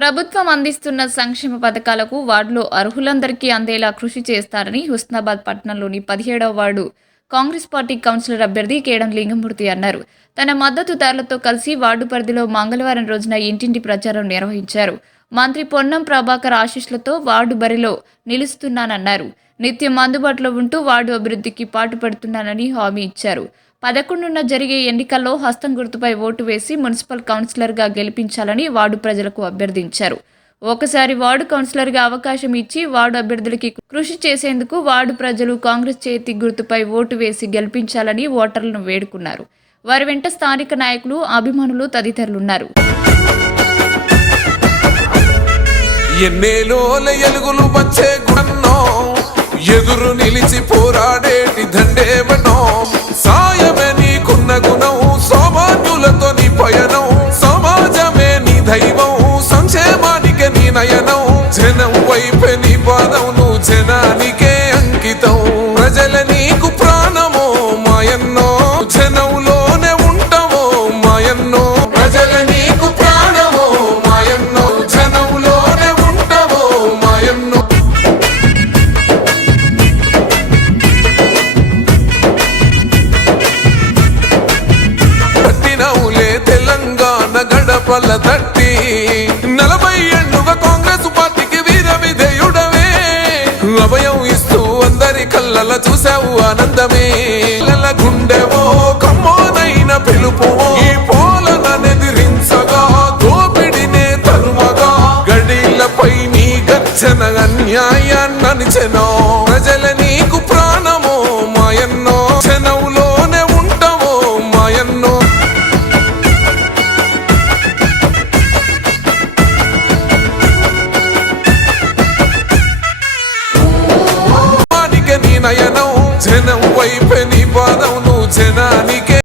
ప్రభుత్వం అందిస్తున్న సంక్షేమ పథకాలకు వార్డులో అర్హులందరికీ అందేలా కృషి చేస్తారని హుస్నాబాద్ పట్టణంలోని 17వ వార్డు కాంగ్రెస్ పార్టీ కౌన్సిలర్ అభ్యర్థి కేడం లింగమూర్తి అన్నారు. తన మద్దతుదారులతో కలిసి వార్డు పరిధిలో మంగళవారం రోజున ఇంటింటి ప్రచారం నిర్వహించారు. మంత్రి పొన్నం ప్రభాకర్ ఆశీస్సులతో వార్డు బరిలో నిలుస్తున్నానన్నారు. నిత్యం అందుబాటులో ఉంటూ వార్డు అభివృద్ధికి పాటుపడుతున్నానని హామీ ఇచ్చారు. 11న జరిగే ఎన్నికల్లో హస్తం గుర్తుపై ఓటు వేసి మున్సిపల్ కౌన్సిలర్గా గెలిపించాలని వార్డు ప్రజలకు అభ్యర్థించారు. ఒకసారి వార్డు కౌన్సిలర్గా అవకాశం ఇచ్చి వార్డు అభ్యర్థులకి కృషి చేసేందుకు వార్డు ప్రజలు కాంగ్రెస్ చేతి గుర్తుపై ఓటు వేసి గెలిపించాలని ఓటర్లను వేడుకున్నారు. వారి వెంట స్థానిక నాయకులు, అభిమానులు తదితరులున్నారు. ఎదురు నిలిచి పోరాడేటి దండేవనో సాయమే నీకున్న గుణం, సౌమాన్యులతో నీ పయనం, సమాజమే నీ దైవం, సంక్షేమానికే నీ నయనం, జనం వైపే నీ పాదం, నువ్వు జనానికే అంకితం, ప్రజల నీకు ప్రాణమో మాయన్నో, జనంలోనే ఉంటావో మాయన్నో, ప్రజల నీకు ప్రాణమో మాయన్నో, జనంలోనే ఉంటావో మాయన్నో. తెలంగాణ గడపల తట్టి 40 ఏళ్లుగా కాంగ్రెస్ పార్టీకి వీర విధేయుడవే, అభయం ఇస్తూ అందరి కళ్ళల చూసావు ఆనందమే, గుండెవో కమ్మోనైన పిలుపువో, ఈ పోలనెదిరించగా దోపిడినే తరుమగా, గడిలపై నీ గర్జన అన్యాయాన్ననిచెనో, ప్రజల నీకు ప్రాణమో మాయన్నో, జనంలోనే ఉంటావో మాయన్నో. నయనం, జనం వైపే నీ పాదం, నువ్వు జనానికే